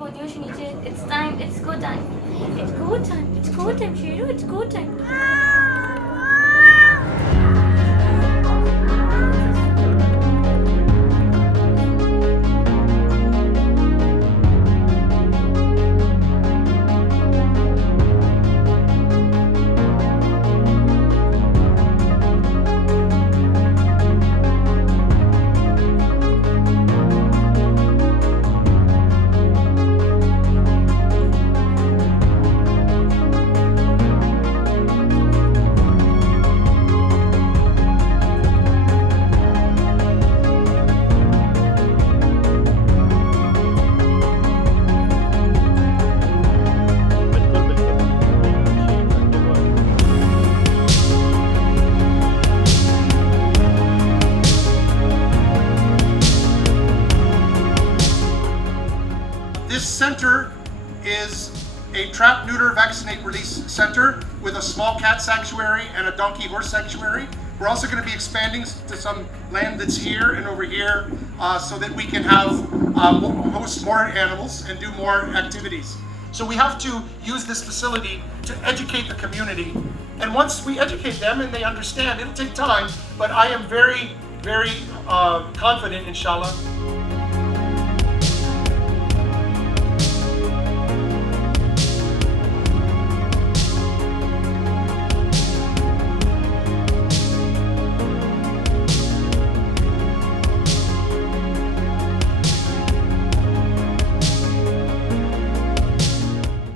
بودیوں سے نیچے it's time, it's go time, it's go time, it's go time, Sheru, it's go time. This center is a trap, neuter, vaccinate, release center with a small cat sanctuary and a donkey horse sanctuary. We're also going to be expanding to some land that's here and over here so that we can have host more animals and do more activities. So we have to use this facility to educate the community. And once we educate them and they understand, it'll take time, but I am very, very confident, inshallah.